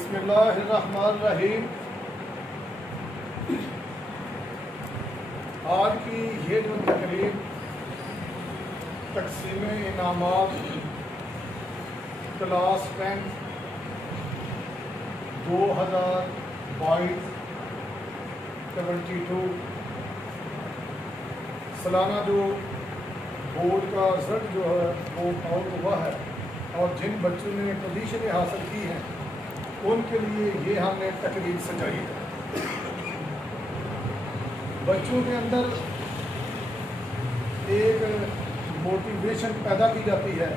बिस्मिल्लाहिर्रहमानिर्रहीम। आज की ये जो तकरीब तकसीम इनामात क्लास 10 2022 सालाना जो बोर्ड का रिजल्ट जो है वो आउट हुआ है और जिन बच्चों ने पोजीशनें हासिल की हैं उनके लिए ये हमने तकरीर सजाई है। बच्चों के अंदर एक मोटिवेशन पैदा की जाती है,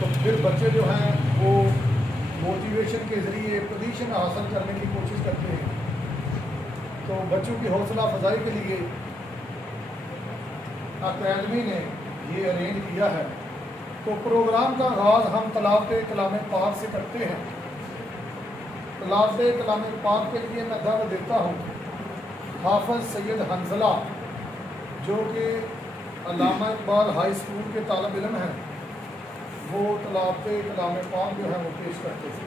तो फिर बच्चे जो हैं वो मोटिवेशन के ज़रिए पोजीशन हासिल करने की कोशिश करते हैं। तो बच्चों की हौसला अफजाई के लिए अकेडमी ने ये अरेंज किया है। तो प्रोग्राम का आगाज़ हम तलावत कलाम से करते हैं। तलावत कलाम के लिए मैं दावत देता हूँ हाफिज़ सैयद हंज़ला जो कि अल्लामा इकबाल हाई स्कूल के तालिब इल्म हैं, वो तलावत कलाम जो है वो पेश करते हैं।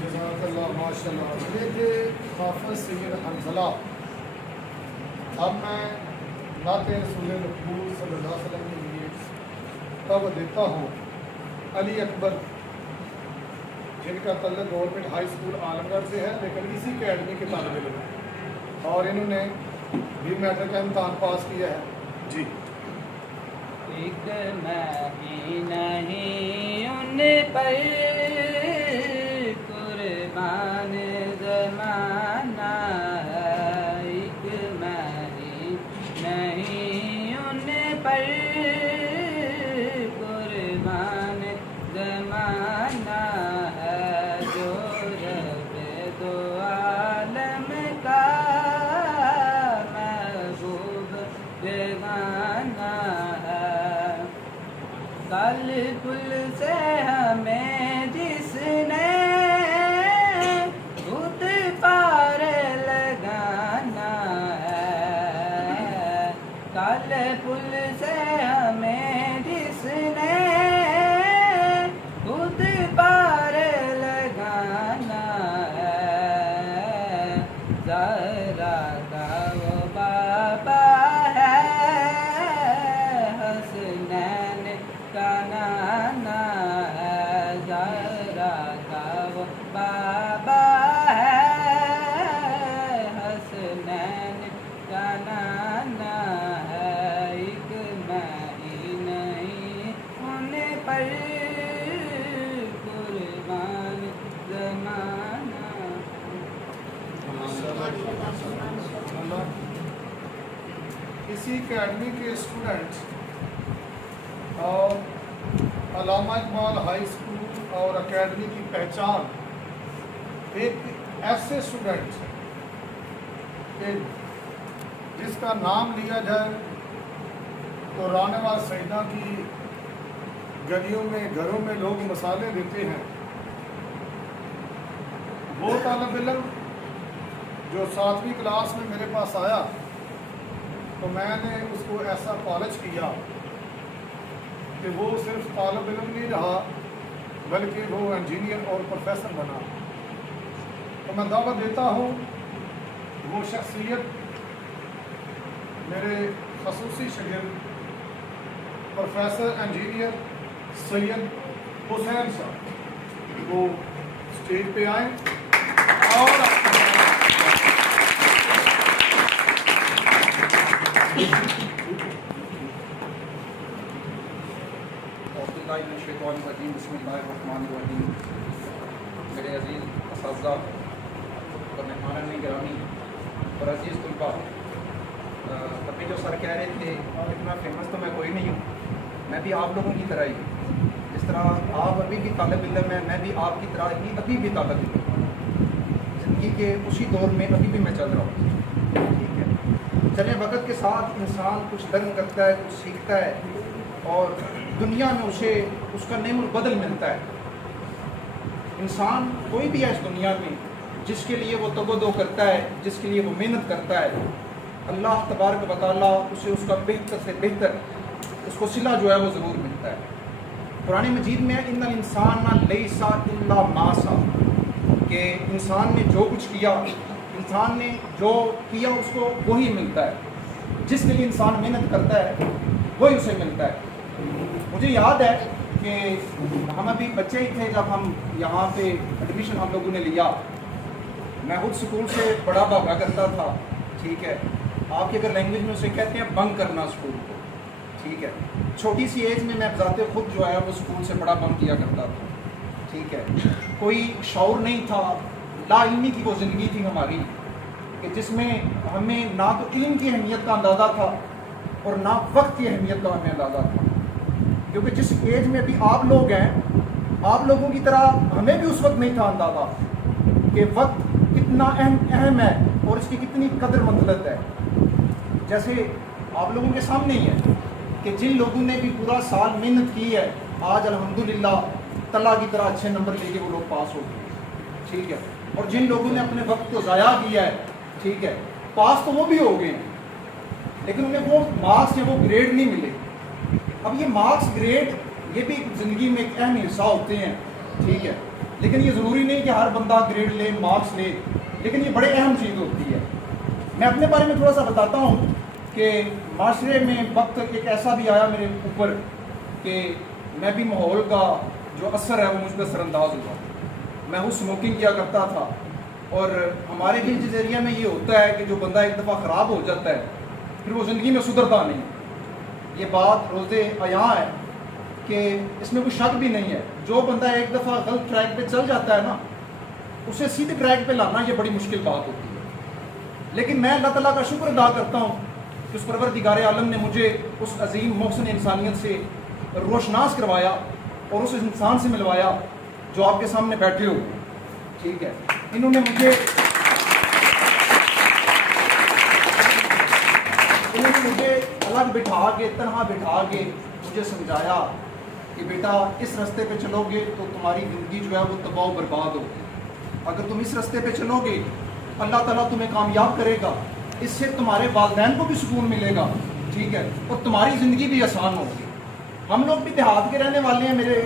जज़ाकल्लाह माशाअल्लाह। ये थे हाफिज़ सैयद हंज़ला। अब मैं नाते रसूल मक़बूल सल्लल्लाहु अलैहि वसल्लम के लिए दावत देता हूँ अली अकबर, जिनका तल्लुक़ गवर्नमेंट हाई स्कूल आलमगढ़ से है, लेकिन इसी अकेडमी के तालिब इल्म हैं और इन्होंने भी मैट्रिक का इम्तहान पास किया है। जी एक नहीं उन पर कुर्बान ज़माना है, एक नहीं उन पर कुर्बान ज़माना है, जो रब दो आलम का महबूब बेगाना है। कल पुल से हमें जिसने खुद पार लगाना है, कल पुल से हमें जिसने खुद पार लगाना है, ज़रा का वो बाबा है, हसनैन का नाना है, ज़रा का वो बाबा है, हसनैन का नाना है, एक नहीं उन पर कुर्बान ज़माना। इसी अकेडमी के स्टूडेंट्स और अल्लामा इकबाल हाई स्कूल और अकेडमी की पहचान एक ऐसे स्टूडेंट के जिसका नाम लिया जाए तो रानेवाल सईदा की गलियों में घरों में लोग मसाले देते हैं। वो तालिब इल्म जो 7वीं क्लास में मेरे पास आया तो मैंने उसको ऐसा पॉलिश किया कि वो सिर्फ तालिब इल्म नहीं रहा बल्कि वो इंजीनियर और प्रोफेसर बना। तो मैं दावत देता हूँ वो शख्सियत मेरे खसूसी शागिर्द प्रोफेसर इंजीनियर सैयद हुसैन साहब वो स्टेज पे आए और बिस्मिल्लाहिर्रहमानिर्रहीम। मेरे अजीज़ असातिज़ा और मेहमान गिरामी और अजीज़ तलबा, अभी जो सर कह रहे थे इतना फेमस तो मैं कोई नहीं हूँ, मैं भी आप लोगों की तरह ही हूँ। जिस तरह आप अभी भी तालिब इल्म है, मैं भी आपकी तरह ही अभी भी तालिब इल्म हूँ। ज़िंदगी के उसी दौर में अभी भी मैं चल रहा हूँ। ठीक है, चले वक्त के साथ इंसान कुछ लर्न करता है, कुछ सीखता है और दुनिया में उसे उसका नेमुल बदल मिलता है। इंसान कोई भी है इस दुनिया में जिसके लिए वो तवज्जो करता है, जिसके लिए वो मेहनत करता है, अल्लाह तबारक व तआला उसे उसका बेहतर से बेहतर उसको सिला जो है वो ज़रूर मिलता है। कुरान मजीद में इन्नल इंसान लैसा इल्ला मा सा, कि इंसान ने जो कुछ किया, इंसान ने जो किया उसको वही मिलता है। जिसके लिए इंसान मेहनत करता है वही उसे मिलता है। मुझे याद है कि हम अभी बच्चे ही थे जब हम यहाँ पे एडमिशन हम लोगों ने लिया। मैं खुद स्कूल से बड़ा भागा करता था। ठीक है, आपके अगर लैंग्वेज में उसे कहते हैं बंक करना स्कूल को। ठीक है, छोटी सी एज में मैं बताते खुद जो है वो स्कूल से बड़ा बंक किया करता था। ठीक है, कोई शौर नहीं था, लाइल्मी की वो ज़िंदगी थी हमारी कि जिसमें हमें ना तो इल्म की अहमियत का अंदाज़ा था और ना वक्त की अहमियत का हमें अंदाज़ा था। क्योंकि जिस एज में भी आप लोग हैं, आप लोगों की तरह हमें भी उस वक्त नहीं था अंदाज़ा कि वक्त कितना अहम है और इसकी कितनी कदर मंजिलत है। जैसे आप लोगों के सामने ही है कि जिन लोगों ने भी पूरा साल मेहनत की है, आज अल्हम्दुलिल्लाह तला की तरह अच्छे नंबर लेके वो लोग पास हो गए। ठीक है, और जिन लोगों ने अपने वक्त को ज़ाया किया है, ठीक है, पास तो वो भी हो गए लेकिन उन्हें वो मार्क्स या वो ग्रेड नहीं मिले। अब ये मार्क्स ग्रेड ये भी ज़िंदगी में एक अहम हिस्सा होते हैं। ठीक है, लेकिन ये ज़रूरी नहीं कि हर बंदा ग्रेड ले, मार्क्स ले, लेकिन ये बड़े अहम चीज़ होती है। मैं अपने बारे में थोड़ा सा बताता हूँ कि माशरे में वक्त एक ऐसा भी आया मेरे ऊपर कि मैं भी माहौल का जो असर है वो मुझ पर असरअंदाज हुआ। मैं वो स्मोकिंग किया करता था और हमारे भी जिस एरिया में ये होता है कि जो बंदा एक दफ़ा ख़राब हो जाता है फिर वो ज़िंदगी में सुधरता नहीं। ये बात रोज़े आया है कि इसमें कोई शक भी नहीं है। जो बंदा एक दफ़ा गलत ट्रैक पे चल जाता है ना, उसे सीधे ट्रैक पे लाना ये बड़ी मुश्किल बात होती है। लेकिन मैं अल्लाह ताला का शुक्र अदा करता हूँ कि उस परवरदिगार आलम ने मुझे उस अजीम मोहसिन इंसानियत से रोशनास करवाया और उस इंसान से मिलवाया जो आपके सामने बैठे हो। ठीक है, इन्होंने मुझे अलग बिठा के, तनहा बिठा के मुझे समझाया कि बेटा इस रास्ते पे चलोगे तो तुम्हारी ज़िंदगी जो है वो तबाह बर्बाद होगी। अगर तुम इस रास्ते पे चलोगे अल्लाह ताला तुम्हें कामयाब करेगा, इससे तुम्हारे वालिदैन को भी सुकून मिलेगा। ठीक है, और तुम्हारी ज़िंदगी भी आसान होगी। हम लोग भी देहात के रहने वाले हैं मेरे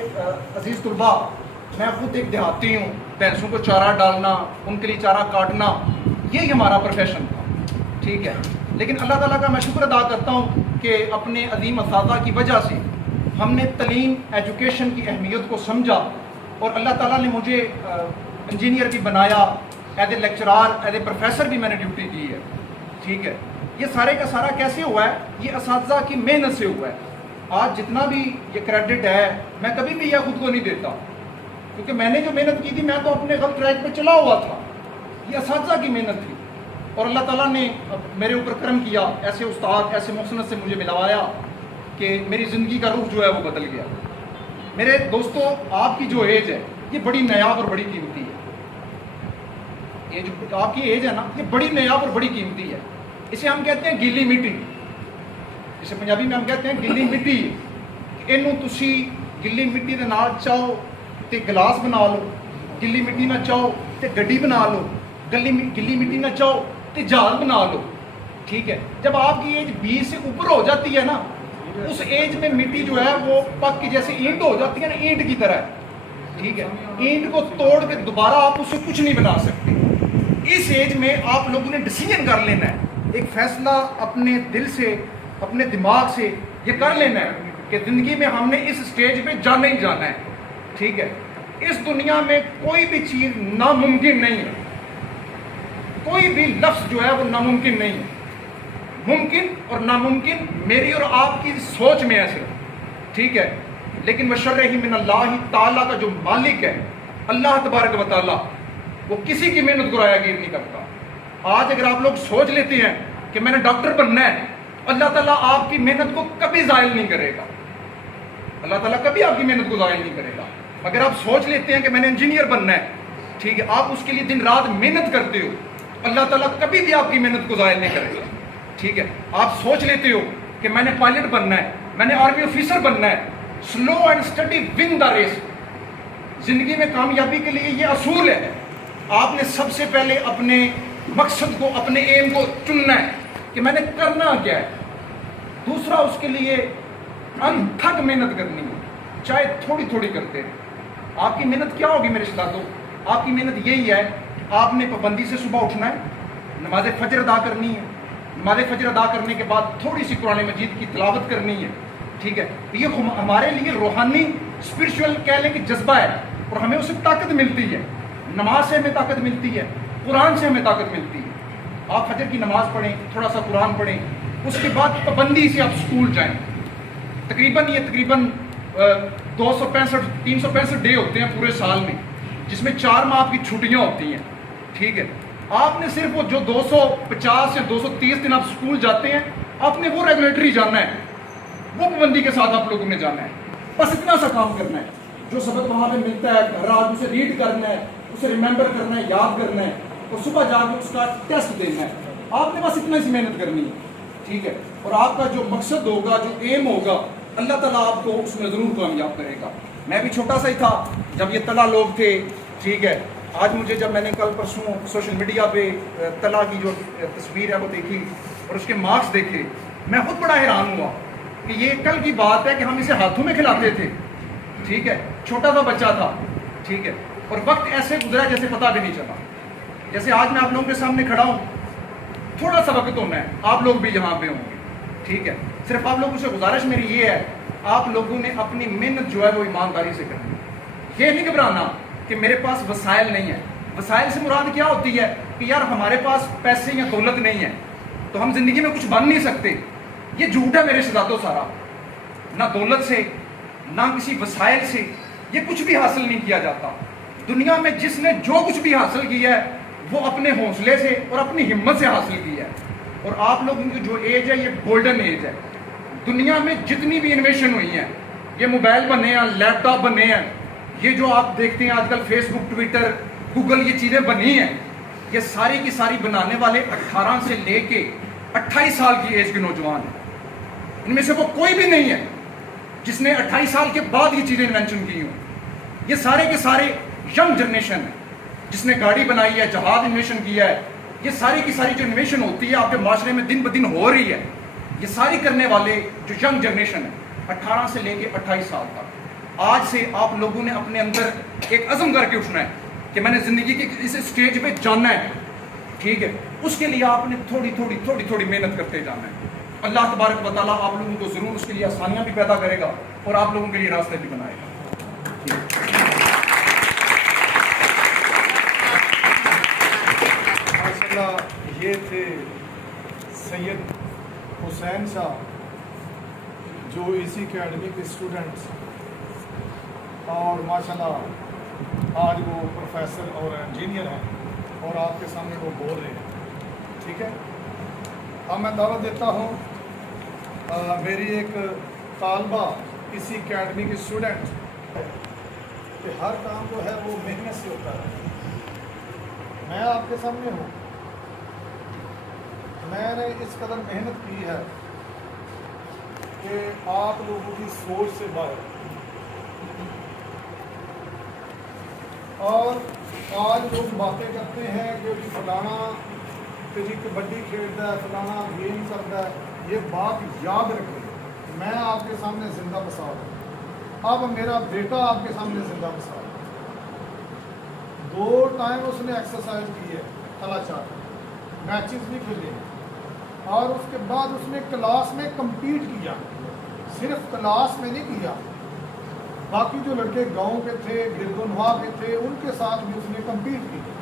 अजीज़ तुलबा। मैं खुद एक देहाती हूँ। भैंसों को चारा डालना, उनके लिए चारा काटना, यही हमारा प्रोफेशन था। ठीक है, लेकिन अल्लाह ताला का मैं शुक्र अदा करता हूँ कि अपने अजीम असातिज़ा की वजह से हमने तलीम एजुकेशन की अहमियत को समझा और अल्लाह ताला ने मुझे इंजीनियर भी बनाया, as a lecturer, as a professor भी मैंने ड्यूटी की है। ठीक है, ये सारे का सारा कैसे हुआ है? ये असातिज़ा की मेहनत से हुआ है। आज जितना भी ये क्रेडिट है मैं कभी भी यह खुद को नहीं देता, क्योंकि मैंने जो मेहनत की थी मैं तो अपने गलत ट्रैक पे चला हुआ था। ये असातिज़ा की मेहनत थी और अल्लाह ताला ने मेरे ऊपर करम किया, ऐसे उस्ताद, ऐसे मुहसनत से मुझे मिलवाया कि मेरी ज़िंदगी का रुख जो है वो बदल गया। मेरे दोस्तों, आपकी जो एज है ये बड़ी नायाब और बड़ी कीमती है। ये जो आपकी एज है ना, ये बड़ी नायाब और बड़ी कीमती है। इसे हम कहते हैं गीली मिट्टी। इसे पंजाबी में हम कहते हैं गिल्ली मिट्टी। इनू तुसी गिल्ली मिट्टी के नाल चाहो तो गिलास बना लो, गिल्ली मिट्टी ना चाहो तो गड्डी बना लो, गिल्ली मिट्टी ना चाहो तो जहाज बना लो। ठीक है, जब आपकी एज 20 से ऊपर हो जाती है ना, उस एज में मिट्टी जो है वो पक की जैसे ईंट हो जाती है ना, ईंट की तरह, ठीक है। ईंट को तोड़ के दोबारा आप उससे कुछ नहीं बना सकते। इस एज में आप लोगों ने डिसीजन कर लेना है, एक फैसला अपने दिल से, अपने दिमाग से ये कर लेना है कि जिंदगी में हमने इस स्टेज पे जाना ही जाना है, ठीक है। इस दुनिया में कोई भी चीज नामुमकिन नहीं है, कोई भी लफ्ज जो है वो नामुमकिन नहीं है। मुमकिन और नामुमकिन मेरी और आपकी सोच में है सिर्फ, ठीक है। लेकिन वशर्रही मिन अल्लाह ताला का जो मालिक है अल्लाह तबारक व तआला, वो किसी की मेहनत को राया गिर नहीं करता। आज अगर आप लोग सोच लेते हैं कि मैंने डॉक्टर बनना है, अल्लाह ताला आपकी मेहनत को कभी जायल नहीं करेगा, अल्लाह ताला कभी आपकी मेहनत को जायल नहीं करेगा। अगर आप सोच लेते हैं कि मैंने इंजीनियर बनना है, ठीक है, आप उसके लिए दिन रात मेहनत करते हो, अल्लाह ताला कभी भी आपकी मेहनत को जायल नहीं करेगा, ठीक है। आप सोच लेते हो कि मैंने पायलट बनना है, मैंने आर्मी ऑफिसर बनना है, slow and study win the race. जिंदगी में कामयाबी के लिए ये असूल है, आपने सबसे पहले अपने मकसद को, अपने एम को चुनना है कि मैंने करना क्या है। दूसरा, उसके लिए अनथक मेहनत करनी है, चाहे थोड़ी थोड़ी करते हैं। आपकी मेहनत क्या होगी मेरे साथों? आपकी मेहनत यही है, आपने पाबंदी से सुबह उठना है, नमाज फजर अदा करनी है, नमाज फजर अदा करने के बाद थोड़ी सी कुरान मजीद की तिलावत करनी है, ठीक है। ये हमारे लिए रूहानी स्पिरिचुअल कह लें कि जज्बा है, और हमें उससे ताकत मिलती है। नमाज से हमें ताकत मिलती है, कुरान से हमें ताकत मिलती है। आप फजर की नमाज पढ़ें, थोड़ा सा कुरान पढ़ें, उसके बाद पाबंदी से आप स्कूल जाएं। तकरीबन 365 डे होते हैं पूरे साल में, जिसमें 4 माह आपकी छुट्टियां होती हैं, ठीक है। आपने सिर्फ वो जो 250 या 230 दिन आप स्कूल जाते हैं, आपने वो रेगुलेटरी जाना है, वो पाबंदी के साथ आप लोगों ने जाना है। बस इतना सा काम करना है, जो सबक वहां पे मिलता है घर आज उसे रीड करना है, उसे रिमेंबर करना है, याद करना है, और सुबह जाकर उसका टेस्ट देना है। आपने बस इतना सी मेहनत करनी है, ठीक है। और आपका जो मकसद होगा, जो एम होगा, अल्लाह ताला आपको उसमें ज़रूर कामयाब करेगा। मैं भी छोटा सा ही था जब ये तला लोग थे, ठीक है। आज मुझे जब मैंने कल परसों सोशल मीडिया पे तला की जो तस्वीर है वो देखी और उसके मार्क्स देखे, मैं खुद बड़ा हैरान हुआ कि ये कल की बात है कि हम इसे हाथों में खिलाते थे, ठीक है, छोटा सा बच्चा था, ठीक है, और वक्त ऐसे गुजरा जैसे पता भी नहीं चला। जैसे आज मैं आप लोगों के सामने खड़ा हूँ, थोड़ा सा वक्त होना है, आप लोग भी यहाँ पे होंगे, ठीक है। सिर्फ आप लोगों से गुजारिश मेरी ये है, आप लोगों ने अपनी मेहनत जो है वो ईमानदारी से करनी है। ये नहीं घबराना कि मेरे पास वसाइल नहीं है। वसाइल से मुराद क्या होती है कि यार हमारे पास पैसे या दौलत नहीं है तो हम जिंदगी में कुछ बन नहीं सकते। ये झूठ है मेरे साथों सारा। ना दौलत से, ना किसी वसाइल से ये कुछ भी हासिल नहीं किया जाता। दुनिया में जिसने जो कुछ भी हासिल किया है वो अपने हौसले से और अपनी हिम्मत से हासिल किया है। और आप लोगों की जो एज है ये गोल्डन एज है। दुनिया में जितनी भी इन्वेशन हुई है, ये मोबाइल बने हैं, लैपटॉप बने हैं, ये जो आप देखते हैं आजकल फेसबुक, ट्विटर, गूगल, ये चीज़ें बनी हैं, ये सारी की सारी बनाने वाले 18 से लेके 28 साल की एज के नौजवान हैं। इनमें से वो कोई भी नहीं है जिसने 28 साल के बाद ये चीज़ें इन्वेंशन की हों। ये सारे के सारे यंग जनरेशन है जिसने गाड़ी बनाई है, जहाज इन्वेशन किया है। ये सारी की सारी जो इन्वेशन होती है आपके माशरे में दिन ब दिन हो रही है, ये सारी करने वाले जो यंग जनरेशन है 18 से लेके 28 साल तक। आज से आप लोगों ने अपने अंदर एक अज़म करके उठना है कि मैंने ज़िंदगी की इस स्टेज पे जाना है, ठीक है। उसके लिए आपने थोड़ी थोड़ी मेहनत करते जाना है। अल्लाह तबारक व तआला आप लोगों को ज़रूर उसके लिए आसानियाँ भी पैदा करेगा और आप लोगों के लिए रास्ते भी बनाएगा। माशाल्लाह ये थे सैयद हुसैन साहब जो इसी अकेडमी के स्टूडेंट्स, और माशाल्लाह आज वो प्रोफेसर और इंजीनियर हैं और आपके सामने वो बोल रहे हैं, ठीक है। अब मैं दावत देता हूँ मेरी एक तालबा इसी अकेडमी की स्टूडेंट कि हर काम जो है वो मेहनत से होता है। मैं आपके सामने हूँ, मैंने इस कदर मेहनत की है कि आप लोगों की सोच से बाहर, और आज लोग बातें करते हैं कि फलाना कि जी कबड्डी खेलता है, फलाना गेम करता है। ये बात याद रखें, मैं आपके सामने जिंदा मिसाल हूँ, अब मेरा बेटा आपके सामने जिंदा मिसाल है। 2 टाइम उसने एक्सरसाइज की है, तला चाट मैचेस भी खेले हैं, और उसके बाद उसने क्लास में compete किया। सिर्फ क्लास में नहीं किया, बाकी जो लड़के गांव के थे, गिरदुनवा के थे, उनके साथ भी उसने compete किया।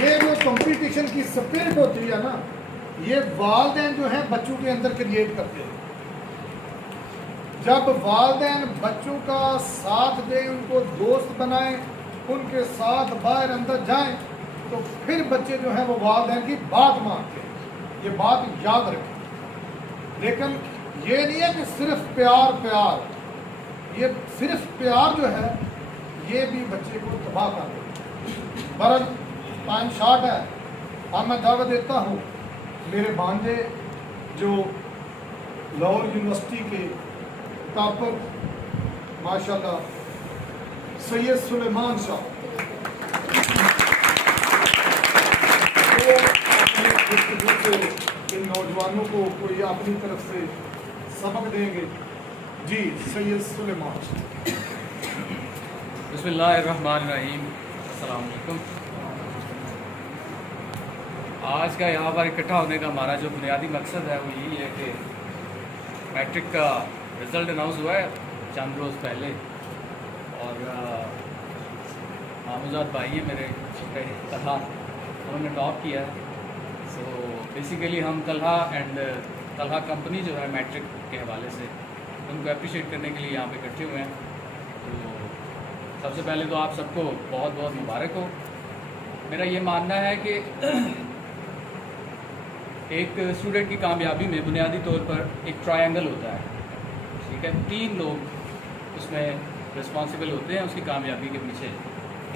ये जो कंपटीशन की स्पिरिट होती है ना, ये वालिदैन जो हैं बच्चों के अंदर क्रिएट करते हैं। जब वालिदैन बच्चों का साथ दें, उनको दोस्त बनाएं, उनके साथ बाहर अंदर जाएं, तो फिर बच्चे जो हैं वो वालिदैन की बात मानते हैं। ये बात याद रखें। लेकिन ये नहीं है कि सिर्फ प्यार प्यार, ये सिर्फ प्यार जो है ये भी बच्चे को तबाह कर देता है। बरन टाइम शॉर्ट है, अब मैं दावा देता हूँ मेरे भांजे जो लाहौर यूनिवर्सिटी के टॉपर माशाल्लाह सैयद सुलेमान शाह, वो अपनी गुफ्तगू से इन नौजवानों को कोई अपनी तरफ से सबक देंगे। जी सैयद सुलेमान। बिस्मिल्लाहिर्रहमानिर्रहीम, अस्सलाम वालेकुम। आज का यहाँ पर इकट्ठा होने का हमारा जो बुनियादी मकसद है वो यही है कि मैट्रिक का रिज़ल्ट अनाउंस हुआ है चंद रोज़ पहले, और मामूजात भाई है मेरे तलहा, उन्होंने टॉप किया है। सो बेसिकली हम तलहा एंड तलहा कंपनी जो है मैट्रिक के हवाले से उनको अप्रिशिएट करने के लिए यहाँ पे इकट्ठे हुए हैं। तो सबसे पहले तो आप सबको बहुत बहुत मुबारक हो। मेरा ये मानना है कि एक स्टूडेंट की कामयाबी में बुनियादी तौर पर एक ट्रायंगल होता है, ठीक है। 3 लोग उसमें रिस्पॉन्सिबल होते हैं उसकी कामयाबी के पीछे।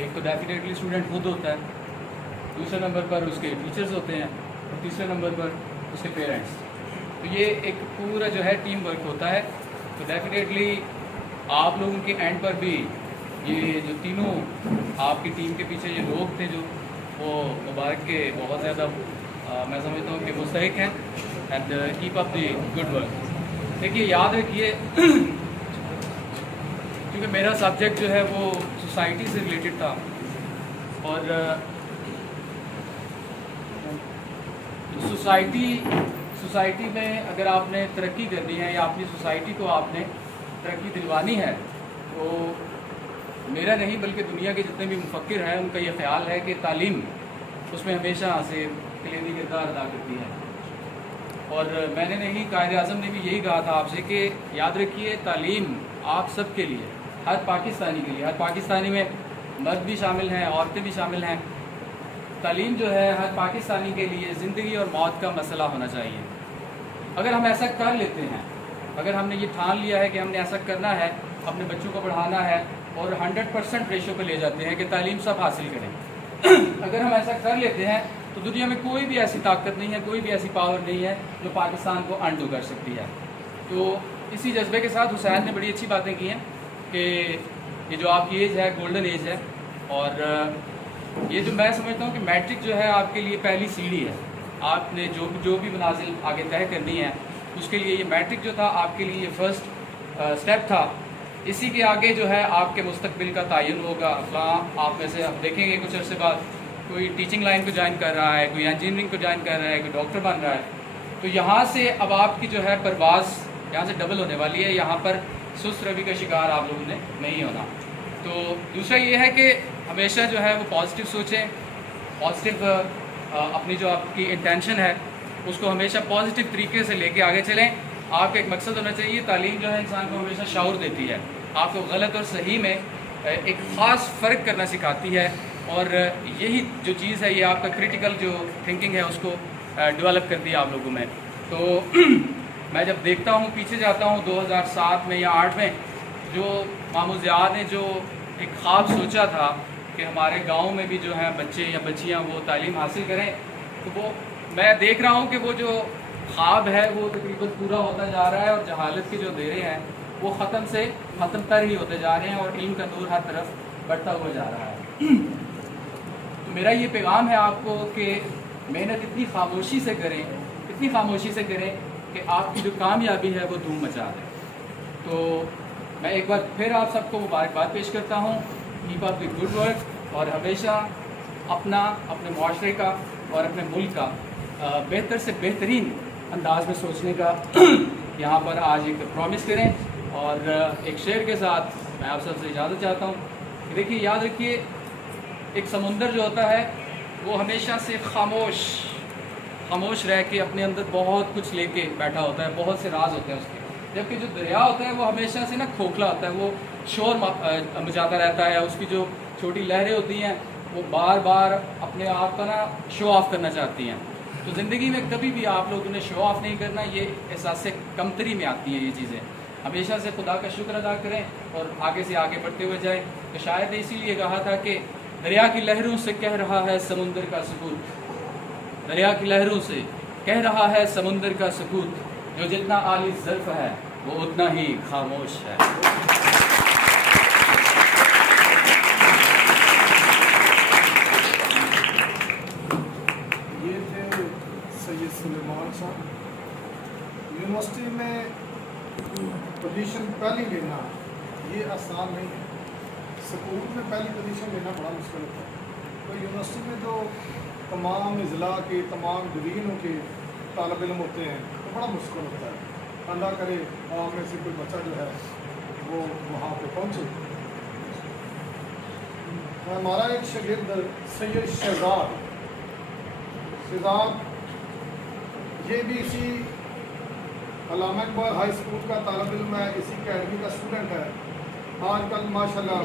एक तो डेफिनेटली स्टूडेंट खुद होता है, दूसरे नंबर पर उसके टीचर्स होते हैं, और तीसरे नंबर पर उसके पेरेंट्स। तो ये एक पूरा जो है टीम वर्क होता है। तो डेफिनेटली आप लोगों के एंड पर भी ये जो तीनों आपकी टीम के पीछे ये लोग थे जो वो मुबारक के बहुत ज़्यादा मैं समझता हूँ कि मुस्तहिक हैं। And keep up the good work. देखिए याद रखिए क्योंकि मेरा सब्जेक्ट जो है वो सोसाइटी से रिलेटेड था, और सोसाइटी में अगर आपने तरक्की करनी है या अपनी सोसाइटी को आपने तरक्की दिलवानी है, तो मेरा नहीं बल्कि दुनिया के जितने भी मुफक्किर हैं उनका ये ख्याल है कि तालीम उसमें हमेशा से कलीदी किरदार अदा करती है। और मैंने नहीं, कायद-ए-आज़म ने भी यही कहा था आपसे कि याद रखिए तालीम आप सब के लिए, हर पाकिस्तानी के लिए, हर पाकिस्तानी में मर्द भी शामिल हैं, औरतें भी शामिल हैं। तालीम जो है हर पाकिस्तानी के लिए ज़िंदगी और मौत का मसला होना चाहिए। अगर हम ऐसा कर लेते हैं, अगर हमने ये ठान लिया है कि हमने ऐसा करना है, अपने बच्चों को पढ़ाना है और 100% रेशो पे ले जाते हैं कि तालीम सब हासिल करें अगर हम ऐसा कर लेते हैं तो दुनिया में कोई भी ऐसी ताकत नहीं है, कोई भी ऐसी पावर नहीं है जो पाकिस्तान को अनडू कर सकती है। तो इसी जज्बे के साथ हुसैन ने बड़ी अच्छी बातें की हैं कि ये जो आपकी एज है गोल्डन एज है, और ये जो मैं समझता हूँ कि मैट्रिक जो है आपके लिए पहली सीढ़ी है। आपने जो भी मनाजिल आगे तय करनी है उसके लिए ये मैट्रिक जो था आपके लिए ये फर्स्ट स्टेप था। इसी के आगे जो है आपके मुस्तकबिल का तयन होगा। आप में से आप देखेंगे कुछ अर्से बाद कोई टीचिंग लाइन को ज्वाइन कर रहा है, कोई इंजीनियरिंग को ज्वाइन कर रहा है, कोई डॉक्टर बन रहा है। तो यहाँ से अब आपकी जो है परवाज़ यहाँ से डबल होने वाली है। यहाँ पर सुस्त रवि का शिकार आप लोगों ने नहीं होना। तो दूसरा ये है कि हमेशा जो है वो पॉजिटिव सोचें, पॉजिटिव अपनी जो आपकी इंटेंशन है उसको हमेशा पॉजिटिव तरीके से लेके आगे चलें। आपका एक मकसद होना चाहिए। तालीम जो है इंसान को हमेशा शऊर देती है, आपको गलत और सही में एक ख़ास फ़र्क करना सिखाती है, और यही जो चीज़ है ये आपका क्रिटिकल जो थिंकिंग है उसको डेवलप करती है आप लोगों में। तो मैं जब देखता हूँ, पीछे जाता हूँ 2007 में या 8 में, जो मामू ज़ियाद ने जो एक ख्वाब सोचा था कि हमारे गांव में भी जो है बच्चे या बच्चियां वो तालीम हासिल करें, तो वो मैं देख रहा हूँ कि वो जो ख्वाब है वो तकरीबन पूरा होता जा रहा है, और जहालत के जो देरे हैं वो ख़त्म से ख़त्म तर ही होते जा रहे हैं, और इल्म का नूर हर तरफ बढ़ता हुआ जा रहा है। तो मेरा ये पैगाम है आपको कि मेहनत इतनी खामोशी से करें, इतनी खामोशी से करें कि आपकी जो कामयाबी है वो धूम मचा दे। तो मैं एक बार फिर आप सबको मुबारकबाद पेश करता हूँ। Keep up the good work और हमेशा अपना, अपने माशरे का और अपने मुल्क का बेहतर से बेहतरीन अंदाज में सोचने का यहाँ पर आज एक प्रॉमिस करें। और एक शेर के साथ मैं आप सबसे इजाज़त चाहता हूँ। देखिए, याद रखिए, एक समुंदर जो होता है वो हमेशा से खामोश रह के अपने अंदर बहुत कुछ लेके बैठा होता है, बहुत से राज होते हैं उसके। जबकि जो दरिया होता है वो हमेशा से ना खोखला होता है, वो शोर मचाता रहता है। उसकी जो छोटी लहरें होती हैं वो बार बार अपने आप का ना शो ऑफ करना चाहती हैं। तो ज़िंदगी में कभी भी आप लोगों ने शो ऑफ नहीं करना, ये एहसास कमतरी में आती हैं ये चीज़ें। हमेशा से खुदा का शुक्र अदा करें और आगे से आगे बढ़ते हुए जाएं। तो शायद इसीलिए कहा था कि दरिया की लहरों से कह रहा है समुंदर का सकूत, दरिया की लहरों से कह रहा है समुंदर का सकूत, जो जितना आली ज़र्फ़ है वो उतना ही खामोश है। ये थे सैयद सुलेमान साहब। यूनिवर्सिटी में पोजीशन पहली लेना ये आसान नहीं है। स्कूल में पहली पोजीशन लेना बड़ा मुश्किल होता है। तो यूनिवर्सिटी में जो तमाम अज़ला के, तमाम डिवीज़नों के तालिब इल्म होते हैं तो बड़ा मुश्किल होता है। अल्लाह करे आप में से कोई बच्चा जो है वो वहाँ पे पहुँचे। हमारा एक शागिर्द सैयद शहजाद, ये भी इसी अल्लामा इकबाल हाई स्कूल का तालिब इल्म है, इसी अकेडमी का स्टूडेंट है। आजकल माशाल्लाह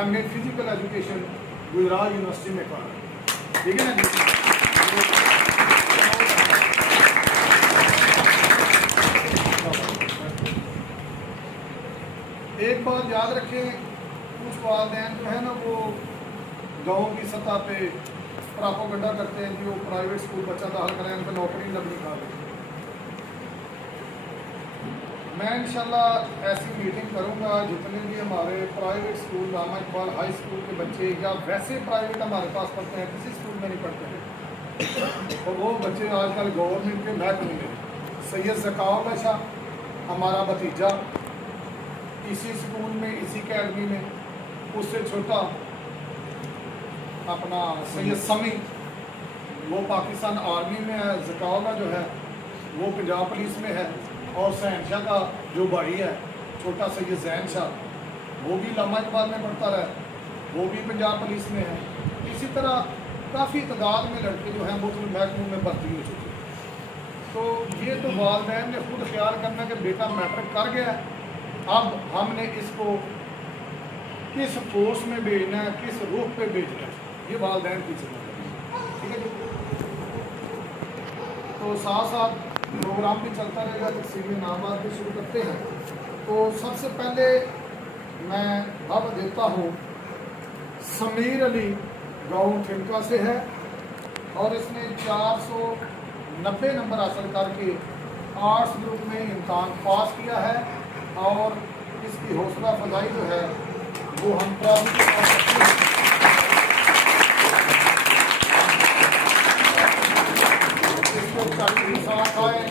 MA. Physical education Gujarat university में कर रहा है, ठीक है ना जी। एक बात याद रखें, कुछ वालिदैन जो है ना वो गाँव की सतह पे प्रोपेगेंडा करते हैं कि वो प्राइवेट स्कूल बच्चा दाखिल करें, उनको नौकरी लगनी खा रहे। मैं इंशाल्लाह ऐसी मीटिंग करूंगा जितने भी हमारे प्राइवेट स्कूल, अल्लामा इकबाल हाई स्कूल के बच्चे या वैसे प्राइवेट हमारे पास पढ़ते हैं, किसी स्कूल में नहीं पढ़ते हैं, और वो बच्चे आजकल गवर्नमेंट के महकमे में। सैयद ज़काउल शाह हमारा भतीजा इसी स्कूल में, इसी अकेडमी में, उससे छोटा अपना सैयद समी वो पाकिस्तान आर्मी में है, ज़काउल जो है वो पंजाब पुलिस में है, और सैन शाह का जो भाई है छोटा सैयद जैन शाह वो भी अल्लामा इकबाल में पढ़ता रहा, वो भी पंजाब पुलिस में है। इसी तरह काफ़ी तादाद में लड़के जो हैं मुख्तलिफ महकमों में भर्ती हो चुके हैं। तो ये तो वालिदैन ने खुद ख्याल करना कि बेटा मैट्रिक कर गया, अब हमने इसको किस कोर्स में भेजना है, किस रुख पे भेजना है, ये वालिदैन की जिम्मेदारी, ठीक है जी। तो साथ साथ प्रोग्राम भी चलता रहेगा, तफसीली नामात भी शुरू करते हैं। तो सबसे पहले मैं अब देता हूँ समीर अली, गाँव ठिनका से है, और इसने 490 नंबर हासिल करके आर्ट्स ग्रुप में इम्तहान पास किया है, और इसकी हौसला अफजाई जो है वो हम प्राप्त कर सकते हैं। इसके साथ आए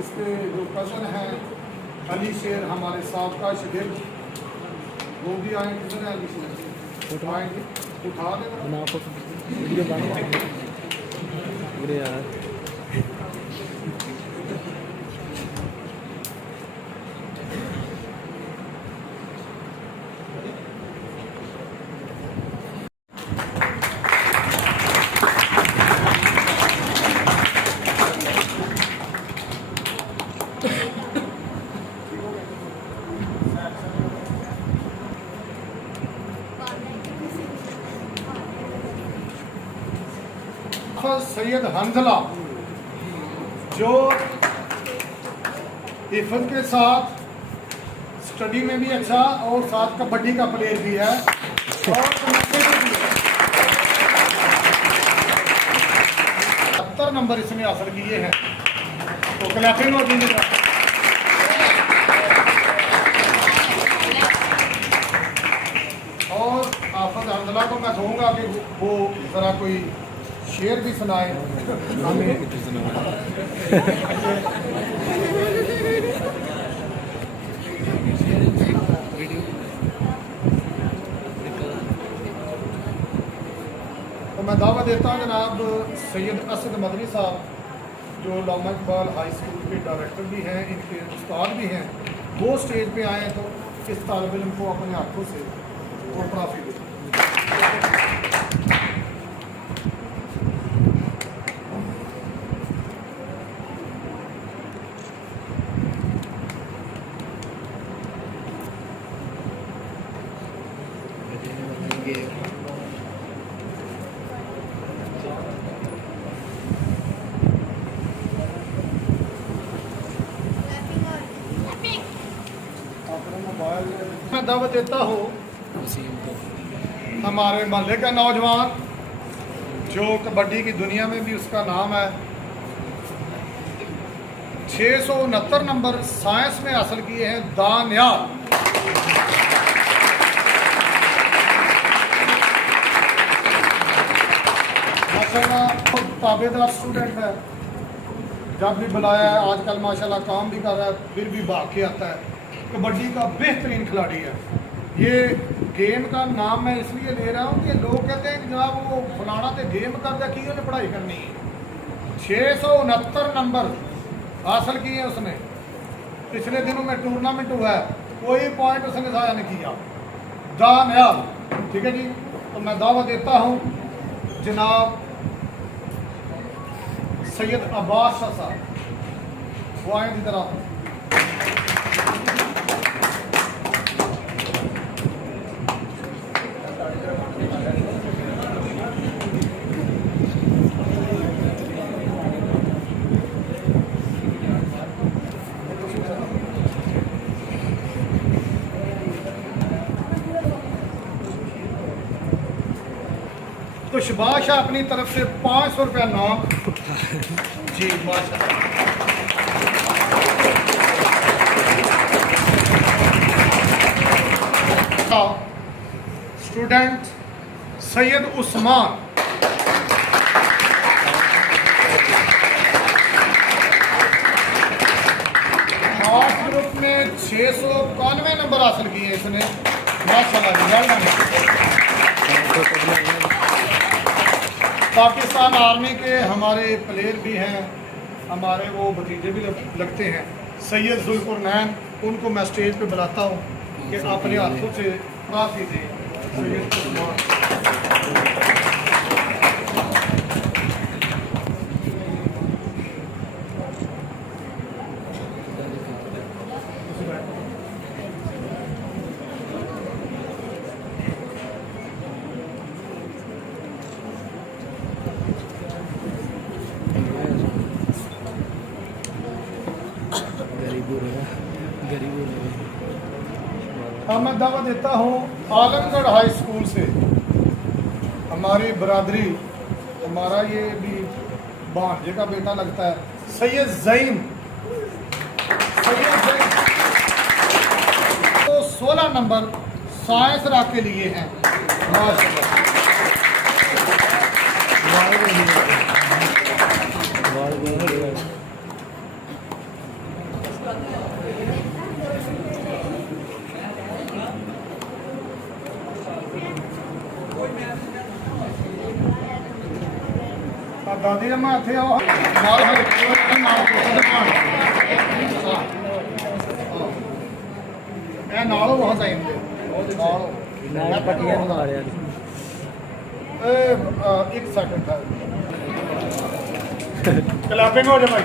इसके जो कज़न हैं अली शेर, हमारे साबका शागिर्द, वो भी आए। किधर है अली शेर? आएंगे, उठा देना यार। सैयद हंजला जो हिफज के साथ स्टडी में भी अच्छा और साथ कबड्डी का प्लेयर भी है और 70 नंबर इसने हासिल किए हैं, तो क्लैपिंग और दीजिए। और आफत हंजला को मैं कहूँगा कि वो ज़रा कोई शेर भी सुनाए हमें। तो मैं दावा देता हूँ जनाब सैयद असद मदनी साहब जो अल्लामा इकबाल हाई स्कूल के डायरेक्टर भी हैं, इनके उस्ताद भी हैं, वो स्टेज पे आए तो इस तालिब इल्म को अपने हाथों से वो ट्रॉफी दें। मैं दावत देता हूँ हमारे मोहल्ले का नौजवान जो कबड्डी की दुनिया में भी उसका नाम है, 669 नंबर साइंस में हासिल किए हैं, दानियाल। माशाल्लाह ताबेदार स्टूडेंट है, जब भी बुलाया है आजकल माशाल्लाह काम भी कर रहा है, फिर भी भाग के आता है। कबड्डी का बेहतरीन खिलाड़ी है। ये गेम का नाम मैं इसलिए ले रहा हूँ कि लोग कहते हैं कि जनाब वो फलाना तो गेम करता की उन्हें पढ़ाई करनी है। 669 नंबर हासिल किए उसने। पिछले दिनों में टूर्नामेंट हुआ है, कोई पॉइंट उसने ज़ाया नहीं किया। दानियाल, ठीक है जी। तो मैं दावा देता हूँ जनाब सैयद अब्बास शाह साहब, वो आए की तरह। तो शबाश अपनी तरफ से 500 रुपया नाम जी माशाल्लाह। Student Syed Usman, arts group में 691 नंबर हासिल किए इसने, माशाल्लाह। पाकिस्तान आर्मी के हमारे प्लेयर भी हैं, हमारे वो भतीजे भी लगते हैं, सैयद जुल्कुरनैन। उनको मैं स्टेज पे बुलाता हूँ कि अपने हाथों से ट्रॉफी दें सैयद उस्मान। हाँ, मैं दावा देता हूँ आलमगढ़ हाई स्कूल से हमारी बरादरी, हमारा ये भी भांजे का बेटा लगता है, सैयद ज़ईम। तो 16 नंबर साइंस रख के लिए हैं, माशाल्लाह। दादी अम्मा इत्थे आओ, नाल मैं नालों बहुत टाइम दे पटिया मारे एक सेकंड था, क्लैपिंग हो जाए भाई।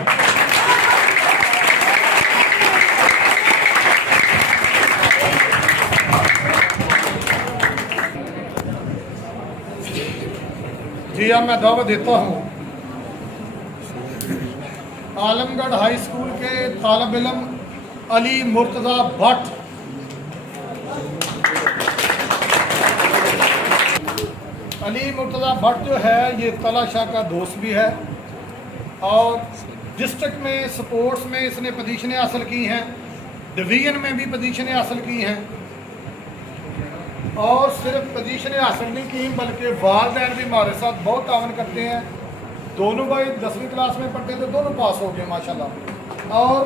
जी हाँ, मैं दावा देता हूँ आलमगढ़ हाई स्कूल के तालिब इल्म अली मुर्तज़ा भट्ट, अली मुर्तज़ा भट्ट जो है ये तला शाह का दोस्त भी है और डिस्ट्रिक्ट में स्पोर्ट्स में इसने पोजीशनें हासिल की हैं, डिवीज़न में भी पोजीशनें हासिल की हैं और सिर्फ पोजीशनें हासिल नहीं की बल्कि वालिदैन भी हमारे साथ बहुत तावन करते हैं। दोनों भाई 10वीं क्लास में पढ़ते थे, दोनों पास हो गए माशाल्लाह। और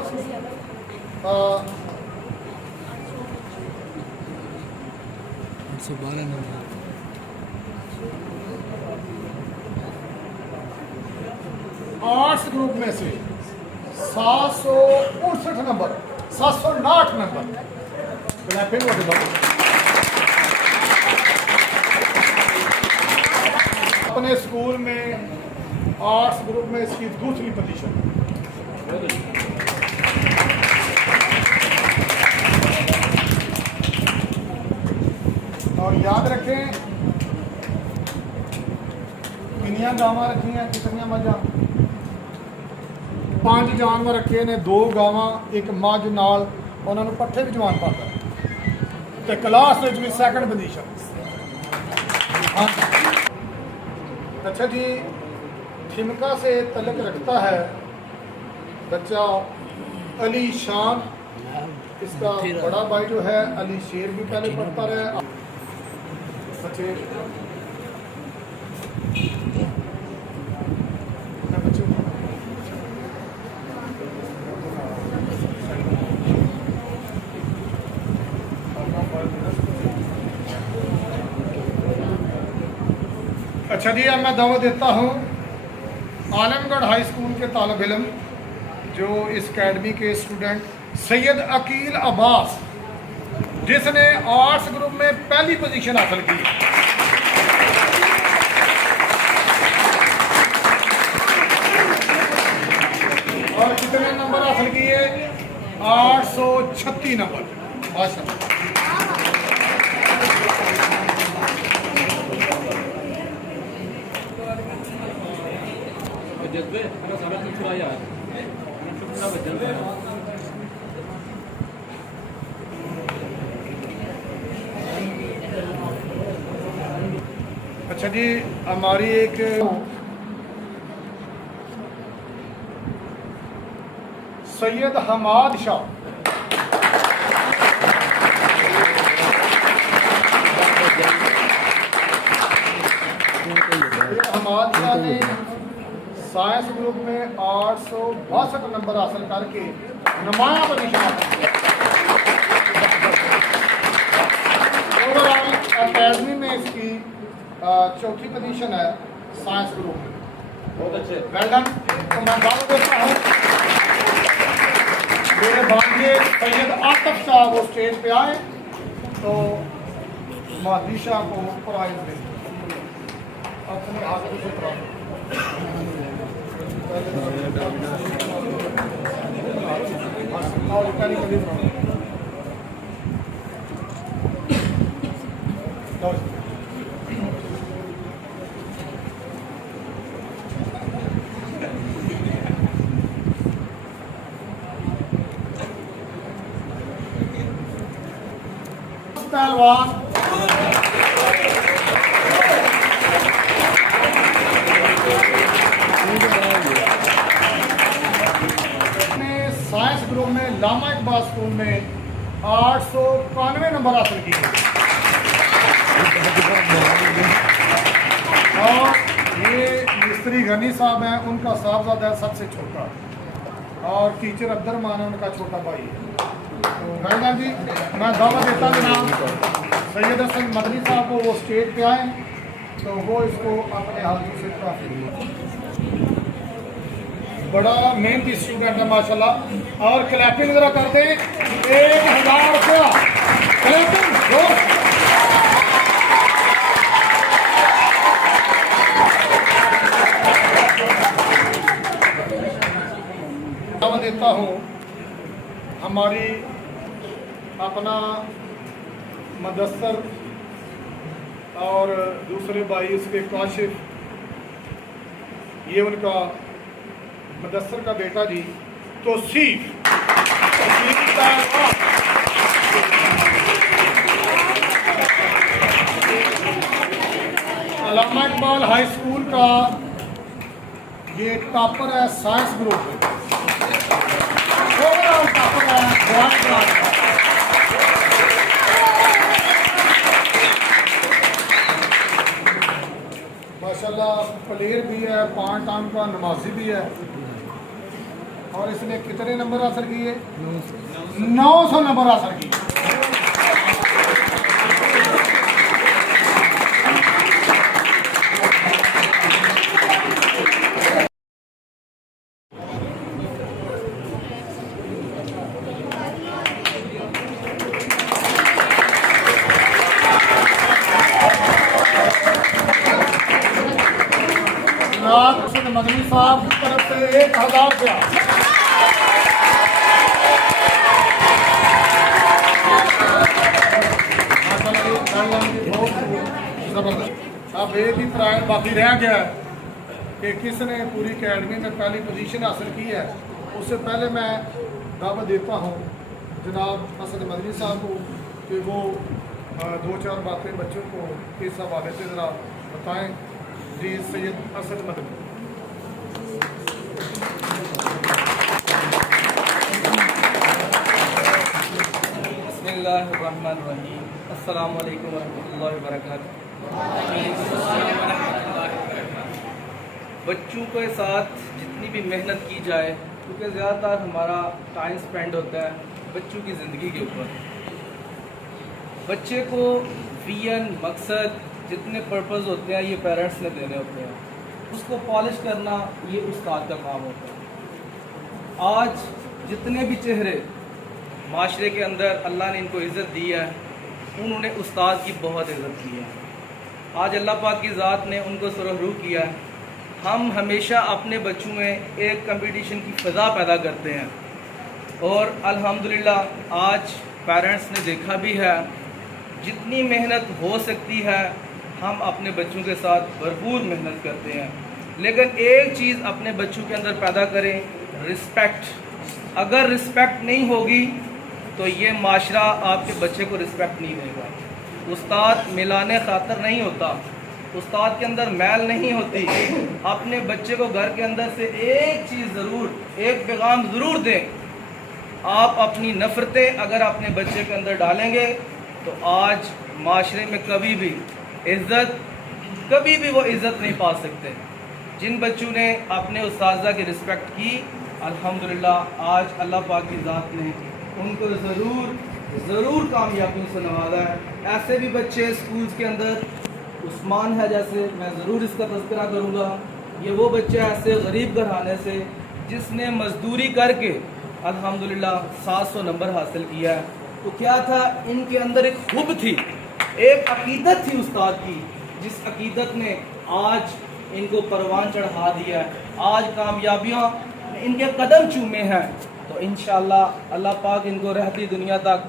112 नंबर। आर्ट्स ग्रुप में से 769 नंबर, 759 नंबर। अपने स्कूल में आर्ट्स ग्रुप में इसकी दूसरी पोजीशन। और याद रखें कितनियां गावां रखी हैं, कितनियां मझां? 5 जानवर रखे ने, 2 गावां, 1 मझ नाल उन्होंने पट्ठे भी जवान पाता है। तो क्लास में भी सैकंड पोजीशन। हाँ अच्छा जी, ठिमका से तल्लुक रखता है बच्चा अली शान। इसका बड़ा भाई जो है अली शेर भी पहले पढ़ता रहा। बच्चे अच्छा जी, अब मैं दावत देता हूँ आलमगढ़ हाई स्कूल के तालिब इल्म जो इस अकेडमी के स्टूडेंट सैयद अकील अब्बास, जिसने आर्ट्स ग्रुप में पहली पोजीशन हासिल की। और कितने नंबर हासिल किए? 836 नंबर माशाल्लाह। जज्बे सारा चुरा यार चुरा बजन। अच्छा जी, हमारी एक सैयद हमाद शाह, हमाद शाह ने साइंस ग्रुप में 862 नंबर हासिल करके नुमाया पोजीशन हासिल किया। ओवरऑल अकेडमी में इसकी चौथी पोजीशन है साइंस ग्रुप में। बहुत अच्छे, वेल डन। तो मैं दावा देता हूँ मेरे भांजे सैयद आतिफ शाह वो स्टेज पे आए तो मादी शाह को प्राइज दें अपने हाथों से प्राप्त। पहलवान साइंस ग्रुप में लामा इकबाल स्कूल में 891 नंबर हासिल किए। और ये मिस्त्री गनी साहब हैं, उनका साहबजादा सबसे छोटा, और टीचर अब्दुर्रहमान है उनका छोटा भाई है। तो वैदा जी, मैं दावा देता जनाब सैयद हसन मदनी साहब को वो स्टेज पे आए तो वो इसको अपने हाथों से ट्रॉफी। बड़ा मेहनती स्टूडेंट है माशाल्लाह। और क्लैपिंग जरा करते हैं, 1000 रुपया क्लैपिंग। दावा देता हूँ हमारी अपना मदस्सर और दूसरे भाई उसके काशिफ, ये उनका मदस्सर का बेटा जी तौसीफ। अल्लामा इकबाल हाई स्कूल का ये टॉपर है साइंस ग्रुप में, ओवरऑल टॉपर है ड्राइंग क्लास का। माशाल्लाह प्लेयर भी है, 5 नाम का नमाजी भी है और इसने कितने नंबर हासिल किए? 900 नंबर हासिल किए। मदनी साहब की तरफ से 1000 रुपया। जबरदस्त। अब एक ही प्राइज बाकी रह गया है कि किसने पूरी अकेडमी में पहली पोजीशन हासिल की है। उससे पहले मैं दावत देता हूँ जनाब असद मदनी साहब को कि वो 2-4 बातें बच्चों को इस हवाले से ज़रा बताएँ। जी सैयद असद मदनी। बिस्मिल्लाहिर्रहमानिर्रहीम। अस्सलाम वालेकुम वरहमतुल्लाहि वबरकातुहू। बच्चों के साथ जितनी भी मेहनत की जाए, क्योंकि ज़्यादातर हमारा टाइम स्पेंड होता है बच्चों की ज़िंदगी के ऊपर। बच्चे को विजन, मकसद, जितने पर्पज़ होते हैं ये पेरेंट्स ने देने होते हैं। उसको पॉलिश करना ये उस्ताद का काम होता है। आज जितने भी चेहरे माशरे के अंदर अल्लाह ने इनको इज़्ज़त दी है, उन्होंने उस्ताद की बहुत इज़्ज़त की है। आज अल्लाह पाक की ज़ात ने उनको सुरखरू किया है। हम हमेशा अपने बच्चों में एक कंपटीशन की फ़ज़ा पैदा करते हैं और अल्हम्दुलिल्लाह आज पेरेंट्स ने देखा भी है जितनी मेहनत हो सकती है हम अपने बच्चों के साथ भरपूर मेहनत करते हैं। लेकिन एक चीज़ अपने बच्चों के अंदर पैदा करें, रिस्पेक्ट। अगर रिस्पेक्ट नहीं होगी तो ये माशरा आपके बच्चे को रिस्पेक्ट नहीं देगा। उस्ताद मिलाने खातर नहीं होता, उस्ताद के अंदर मैल नहीं होती। अपने बच्चे को घर के अंदर से एक चीज़ ज़रूर, एक पैगाम ज़रूर दें। आप अपनी नफ़रतें अगर अपने बच्चे के अंदर डालेंगे तो आज माशरे में कभी भी वो इज़्ज़त नहीं पा सकते। जिन बच्चों ने अपने उस्ताज़ा की रिस्पेक्ट की, अल्हम्दुलिल्लाह आज अल्लाह पाक की ज़ात ने उनको ज़रूर कामयाबियों से नवाजा है। ऐसे भी बच्चे स्कूल्स के अंदर, उस्मान है जैसे, मैं ज़रूर इसका तज़किरा करूँगा। ये वो बच्चा ऐसे गरीब घराने से जिसने मजदूरी करके अल्हम्दुलिल्लाह 700 नंबर हासिल किया है। तो क्या था, इनके अंदर एक खुब थी, एक अकीदत थी उस्ताद की, जिस अकीदत ने आज इनको परवान चढ़ा दिया है। आज कामयाबियाँ इनके कदम चूमे हैं। तो इंशाअल्लाह अल्लाह पाक इनको रहती दुनिया तक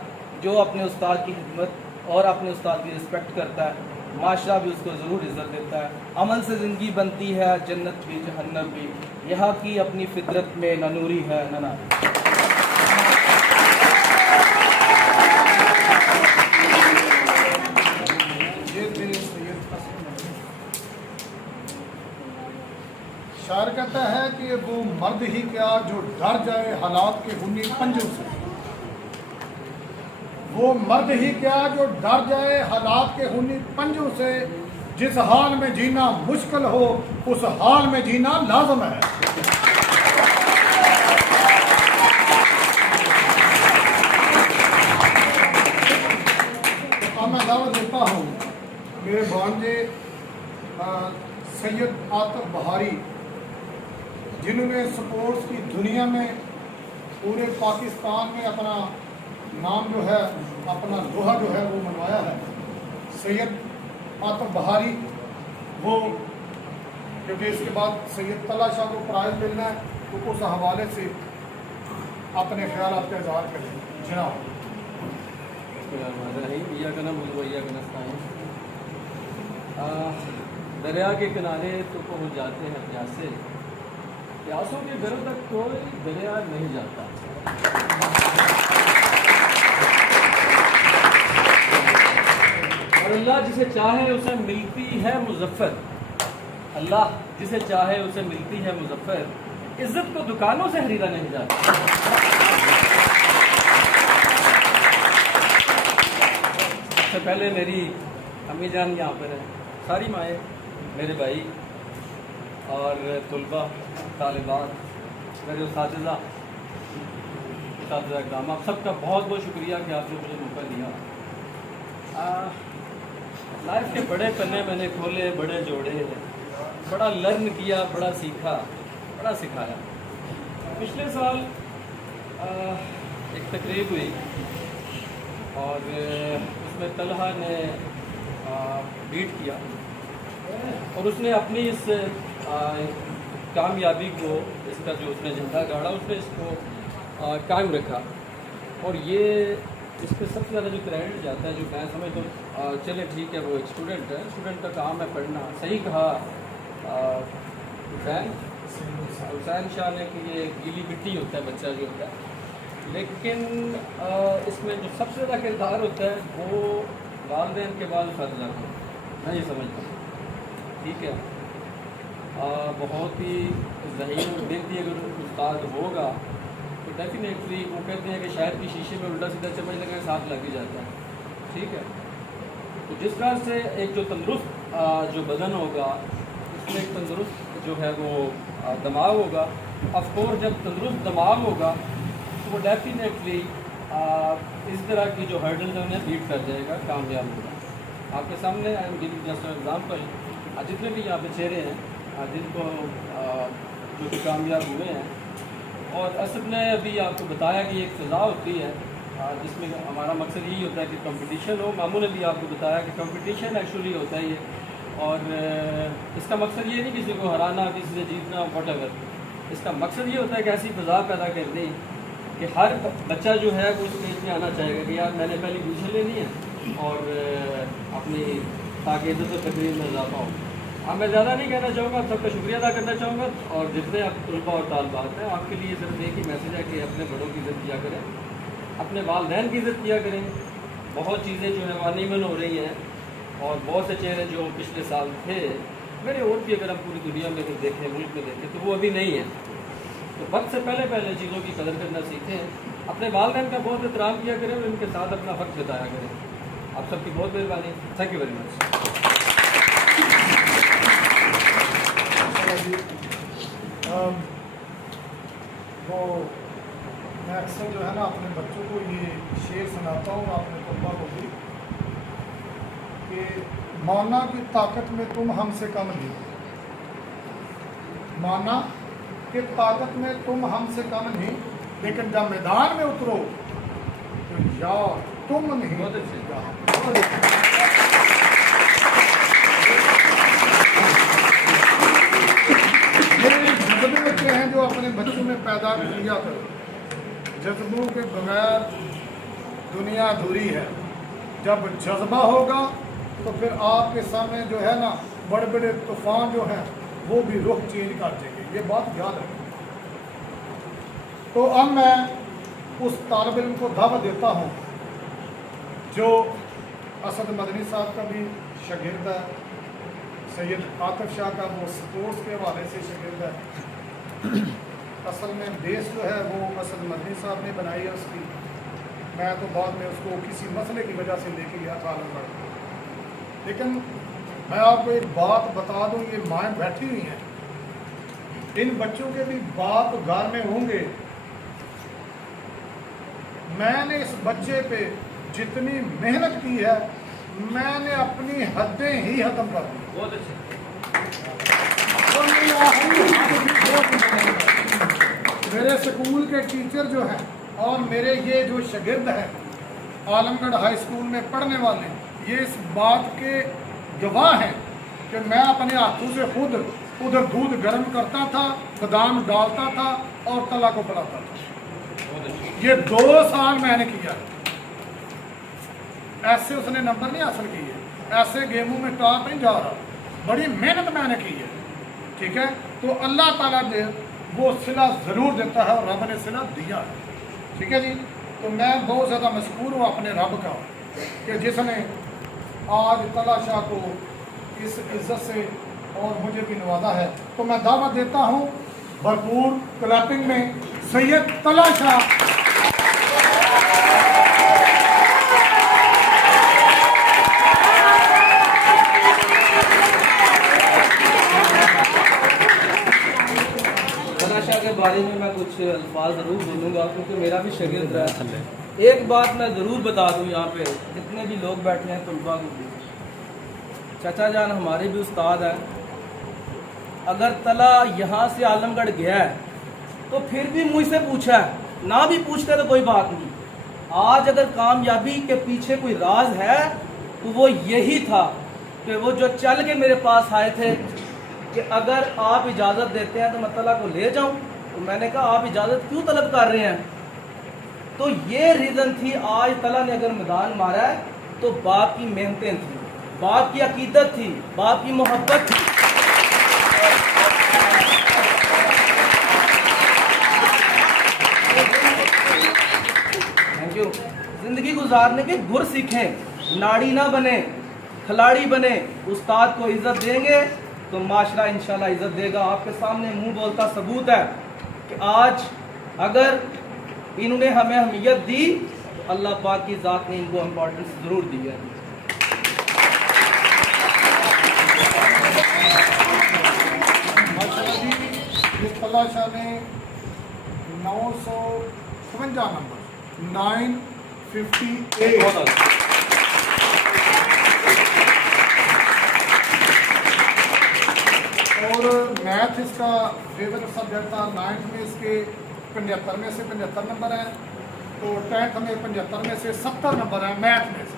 जो अपने उस्ताद की खिदमत और अपने उस्ताद की रिस्पेक्ट करता है, माशरा भी उसको ज़रूर इज़्ज़त देता है। अमल से ज़िंदगी बनती है, जन्नत भी जहन्नम भी। यहाँ की अपनी फितरत में न नूरी है न ना। शायर कहता है कि वो मर्द ही क्या जो डर जाए हालात के खूनी पंजों से। वो मर्द ही क्या जो डर जाए हालात के खूनी पंजों से। जिस हाल में जीना मुश्किल हो उस हाल में जीना लाजम है। अब मैं दावत देता हूँ मेरे भांजे सैयद आतिफ बहारी, जिन्होंने स्पोर्ट्स की दुनिया में पूरे पाकिस्तान में अपना नाम जो है, अपना लोहा जो है वो मनवाया है। सैयद आतिफ बहारी वो, क्योंकि इसके बाद सैयद तला शाह को प्राइज़ मिलना है, तो उस हवाले से अपने ख्याल का इजहार करें जनाब। दरिया के किनारे तो पहुँच जाते हैं प्यासे, प्यासों के घरों तक कोई दरिया नहीं जाता। और अल्लाह जिसे चाहे उसे मिलती है मुज़फ़्फ़र। अल्लाह जिसे चाहे उसे मिलती है मुज़फ़्फ़र। इज़्ज़त को दुकानों से खरीदा नहीं जाता। सबसे पहले मेरी अम्मी जान यहाँ पर है, सारी माएँ, मेरे भाई, और तलबा तालिबात, मेरे उस्तादिज़ा इकराम, आप सबका बहुत बहुत शुक्रिया कि आपने मुझे मौका दिया। लाइफ के बड़े पन्ने मैंने खोले, बड़े जोड़े, बड़ा लर्न किया, बड़ा सीखा, बड़ा सिखाया। पिछले साल एक तकरीब हुई और उसमें तलहा ने बीट किया और उसने अपनी इस कामयाबी को, इसका जो उसने झंडा गाड़ा, उसने इसको कायम रखा। और ये इस पर सबसे ज़्यादा जो क्रेडिट जाता है, जो मैं समझता हूँ, चले ठीक है वो एक स्टूडेंट है, स्टूडेंट का काम है पढ़ना। सही कहा हुसैन शाह ने कि ये गीली मिट्टी होता है बच्चा जो होता है, लेकिन इसमें जो सबसे ज़्यादा किरदार होता है वो वालिदैन के बाद उस्ताद का, मैं ये समझता हूँ। ठीक है, बहुत ही ज़हीन और बेहतरी अगर उस्ताद होगा तो डेफिनेटली वो कहते हैं कि शायद कि शीशे में उल्टा सीधा चम्मच लगाए साथ लग ही जाता है। ठीक है, तो जिस तरह से एक जो तंदुरुस्त जो बदन होगा, उसमें एक तंदुरुस्त जो है वो दिमाग होगा। ऑफकोर्स जब तंदुरुस्त दिमाग होगा तो वो डेफिनेटली इस तरह की जो हर्डल्स हैं उन्हें बीट कर जाएगा, कामयाब होगा। आपके सामने I am giving just an example, जितने भी यहाँ पे चेहरे हैं जिनको जो कि कामयाब हुए हैं, और असद ने अभी आपको बताया कि एक फ़िज़ा होती है जिसमें हमारा मकसद यही होता है कि कंपटीशन हो। मामू ने भी आपको बताया कि कंपटीशन एक्चुअली होता है ये, और इसका मकसद ये नहीं किसी को हराना, किसी से जीतना, व्हाटएवर। इसका मकसद ये होता है कि ऐसी फ़िज़ा पैदा कर दें कि हर बच्चा जो है वो स्टेज में आना चाहेगा कि यार मैंने पहले पोजीशन लेनी है और अपनी ताकि इज्जत और तकरीर में इजाफा हो। अब मैं ज़्यादा नहीं कहना चाहूँगा, आप सबका शुक्रिया अदा करना चाहूँगा। और जितने आप तलबा और तालिबात हैं, आपके लिए सिर्फ एक ही मैसेज है कि अपने बड़ों की इज़्ज़त किया करें, अपने वालिदैन की इज़्ज़त किया करें। बहुत चीज़ें जो है वानीमन हो रही हैं और बहुत से चेहरे जो पिछले साल थे, मेरे और भी अगर हम पूरी दुनिया में अगर देखें, मुल्क में देखें, तो वो अभी नहीं है। तो वक्त से पहले पहले चीज़ों की कदर करना सीखें, अपने वालिदैन का बहुत एहतराम किया करें और उनके साथ अपना वक्त बिताया करें। आप सबकी बहुत मेहरबानी, थैंक यू वेरी मच। वो मैं अक्सर जो है ना अपने बच्चों को ये शेर सुनाता हूँ, अपने तलबा को भी, कि माना की ताकत में तुम हमसे कम नहीं, माना कि ताकत में तुम हमसे कम नहीं, लेकिन जब मैदान में उतरो तो यार तुम नहीं। बहुत अच्छे। जज्बे होते हैं जो अपने बच्चों में पैदा किया करो। जज्बों के बगैर दुनिया अधूरी है। जब जज्बा होगा तो फिर आपके सामने जो है ना बड़े बड़े तूफान जो हैं वो भी रुख चेंज कर देंगे, ये बात याद रखें। तो अब मैं उस तालिब इल्म को दावत देता हूँ जो असद मदनी साहब का भी शागिर्द है, सैयद आतिफ शाह का वो स्पोर्ट्स के हवाले से शागिर्द है। असल में बेस जो है वो असद मदनी साहब ने बनाई है उसकी। मैं तो बाद में उसको किसी मसले की वजह से लेके गया था आलमगढ़, लेकिन मैं आपको एक बात बता दूं, ये माएँ बैठी हुई हैं, इन बच्चों के भी बाप घर में होंगे। मैंने इस बच्चे पे जितनी मेहनत की है, मैंने अपनी हदें ही खत्म कर दी। बहुत अच्छे। मेरे स्कूल के टीचर जो हैं और मेरे ये जो शागिर्द हैं आलमगढ़ हाई स्कूल में पढ़ने वाले, ये इस बात के गवाह हैं कि मैं अपने हाथों से खुद उधर दूध गर्म करता था, बादाम डालता था और तला को पढ़ाता था। ये 2 साल मैंने किया। ऐसे उसने नंबर नहीं हासिल किए, ऐसे गेमों में टॉप नहीं जा रहा, बड़ी मेहनत मैंने की है। ठीक है, तो अल्लाह ताला ने वो सिला ज़रूर देता है और रब ने सिला दिया है। ठीक है जी, तो मैं बहुत ज़्यादा मशकूर हूँ अपने रब का कि जिसने आज तला शाह को इस इज़्ज़त से और मुझे भी नवाजा है। तो मैं दावत देता हूँ भरपूर क्लैपिंग में सैयद तला शाह। के बारे में मैं कुछ अल्फाज ज़रूर बोलूँगा क्योंकि मेरा भी शागिर्द रहा है। एक बात मैं ज़रूर बता दूँ यहाँ पे जितने भी लोग बैठे हैं तलबा को भी, चाचा जान हमारे भी उस्ताद हैं। अगर तला यहाँ से आलमगढ़ गया है तो फिर भी मुझसे पूछा है, ना भी पूछते तो कोई बात नहीं। आज अगर कामयाबी के पीछे कोई राज है तो वो यही था कि वो जो चल के मेरे पास आए थे कि अगर आप इजाज़त देते हैं तो मैं तला को ले जाऊं। तो मैंने कहा आप इजाज़त क्यों तलब कर रहे हैं? तो ये रीज़न थी। आज तला ने अगर मैदान मारा है तो बाप की मेहनतें थी, बाप की अकीदत थी, बाप की मोहब्बत थी। Thank you. जिंदगी गुजारने के गुर सीखें, नाड़ी ना बने, खिलाड़ी बने। उस्ताद को इज्जत देंगे तो माशरा इंशाल्लाह इज्जत देगा। आपके सामने मुंह बोलता सबूत है कि आज अगर इन्होंने हमें अहमियत दी तो अल्लाह पाक की ज़ात ने इनको इम्पोर्टेंस ज़रूर दी है। माशाल्लाह जी, ये तला शाह ने 957 नंबर 958 और मैथ इसका फेवरेट सब्जेक्ट था। 9th में इसके 75 में से 75 नंबर हैं, तो 10th में 75 में से 70 नंबर हैं मैथ में से।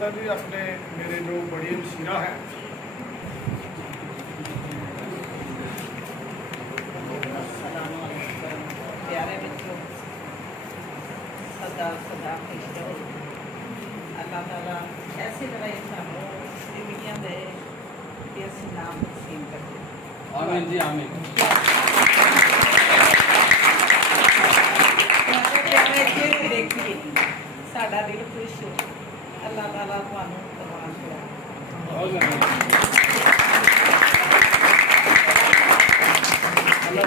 तभी अपने मेरे जो बड़ी मशीरा हैं प्यारे बच्चों, सदा सदा खुश रहो। अल्लाह ताला ऐसी तरह सानू जिंदगियां दे कि असीं नाम तकसीम करते। आमीन जी आमीन। प्यारे चेहरे देखिए, साडा दिल खुश हो। अल्लाह ताला तुहानू तमाश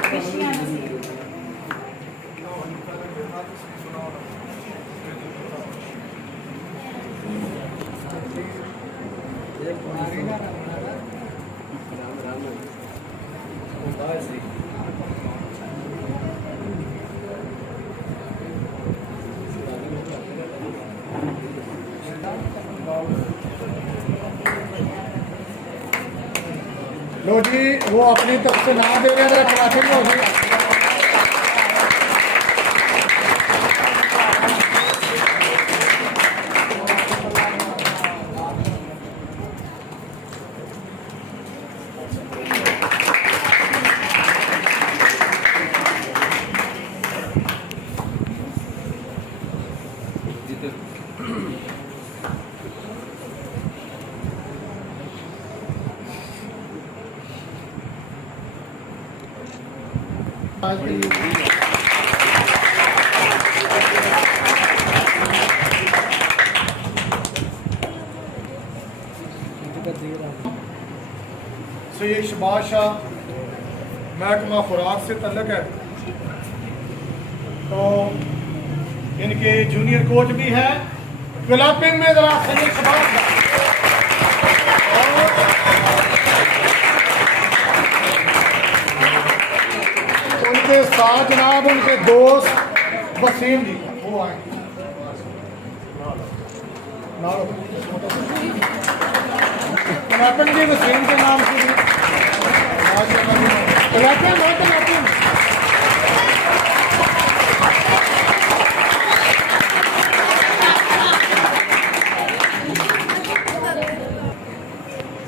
खुशियां नसीब लो जी, वो अपनी तरफ से नाम दे रहे हैं, क्लासिक हो जी। आज के लिए सैयद शबाज शाह महकमा खुराक से तल्लक है, तो इनके जूनियर कोच भी हैं। क्लैपिंग में जरा सैयद शबाज शाह उनके साथ जनाब उनके दोस्त वसीम जी वो आए। क्लैपिंग जी वसीम के नाम से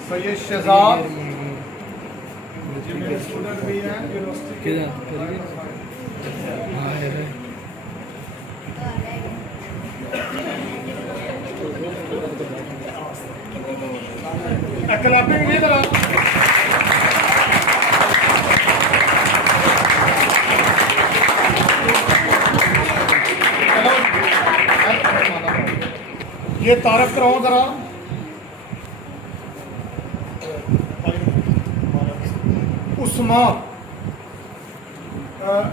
सैयद शहजाद जी मेरे स्टूडेंट भी हैं यूनिवर्सिटी क्लैपिंग नहीं करा। ये तारफ कराओ जरा। उस्मा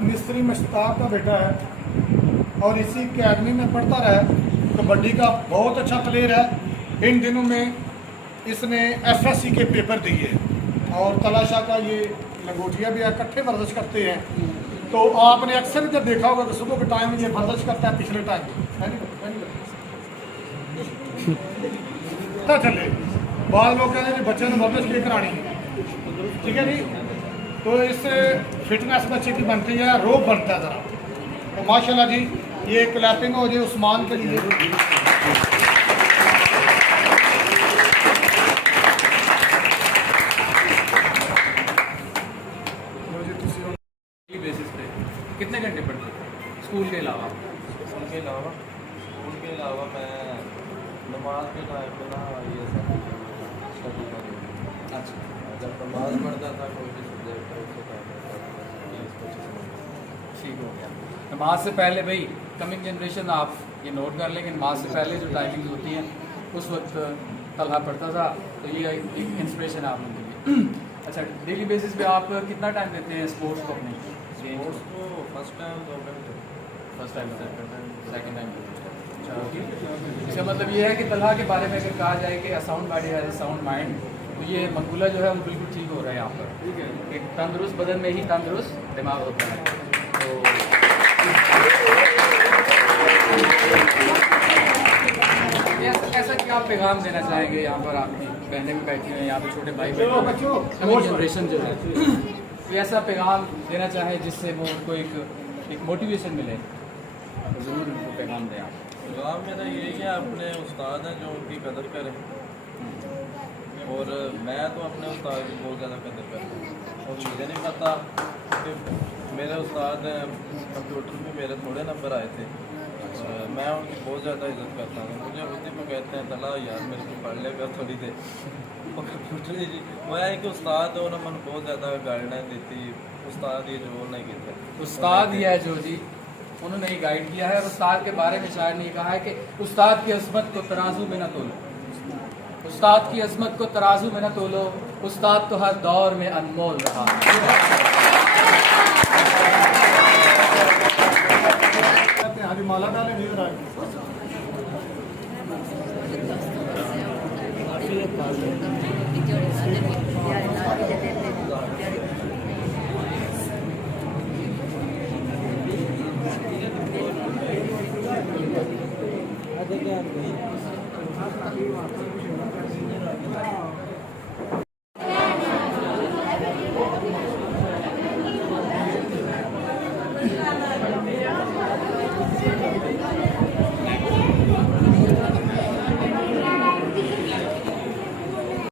मिस्त्री मुश्ताक का बेटा है और इसी अकेडमी में पढ़ता रहा है। कबड्डी का बहुत अच्छा प्लेयर है। इन दिनों में इसने FSC के पेपर दिए और तलाशा का ये लंगोटिया भी इकट्ठे वर्जिश करते हैं। तो आपने अक्सर इधर देखा होगा कि सुबह के टाइम में ये वर्जिश करता है, पिछले टाइम पता चले बाद लोग कहते हैं बच्चे ने वर्जिश की करानी है, ठीक है नहीं। तो इससे फिटनेस बच्चे की बनती है, रोब बनता है ज़रा। तो माशाल्लाह जी ये क्लैपिंग हो जाए उस्मान के लिए। बेसिस पे कितने घंटे पढ़ते थे स्कूल के अलावा? उसके अलावा मैं नमाज के टाइम पे ना ये सब स्टडी करती। अच्छा, जब नमाज पढ़ता था कोई भी सब्जेक्ट उसके टाइम ठीक हो गया। नमाज से पहले भाई कमिंग जनरेशन आप ये नोट कर लें कि नमाज से पहले जो टाइमिंग होती हैं उस वक्त तलहा पढ़ता था, तो ये एक इंस्पिरेशन है आप लोगों के लिए। अच्छा, डेली बेसिस पे आप कितना टाइम देते हैं स्पोर्ट्स को अपने? स्पोर्ट्स को फर्स्ट टाइम 2 घंटे, फर्स्ट टाइम, सेकंड टाइम। इसका मतलब ये है कि तलहा के बारे में अगर कहा जाए कि a sound body has a sound mind, तो ये मकबूला जो है वो बिल्कुल ठीक हो रहा है यहाँ पर। एक तंदुरुस्त बदन में ही तंदुरुस्त दिमाग होता है। तो ऐसा क्या आप पैगाम देना चाहेंगे यहाँ पर? आपकी बहनें भी बैठी हुई हैं, यहाँ पे छोटे भाई बैठे हैं, नई जनरेशन जो है, तो ऐसा पैगाम देना चाहे जिससे वो उनको एक मोटिवेशन मिले, तो ज़रूर उनको पैगाम दें आप। पैगाम मेरा यही है, अपने उस्ताद हैं जो उनकी कदर करें, और मैं तो अपने उस्ताद की बहुत ज़्यादा कदर करता हूँ। और मुझे नहीं पता कि मेरे उस्ताद कंप्यूटर में मेरे थोड़े नंबर आए थे, मैं उनकी बहुत ज़्यादा इज्जत करता हूँ। मुझे उसी को कहते हैं तला यार मेरे को पढ़ लेगा थोड़ी देर वो कंप्यूटर जी। मैं एक उस्ताद हो ना, मैंने बहुत ज़्यादा गाइडलाइन दी थी। उस्ताद ये जो नहीं कहते, उस्ताद ही है जो जी, उन्होंने ही गाइड किया है। और उस्ताद के बारे में शायर ने कहा है कि उस्ताद की अज़मत को तराजू में न तोलो, उस्ताद की अज़मत को तराजू में न तोलो, उस्ताद तो हर दौर में अनमोल रहा। हाजी माला डाले नींद आ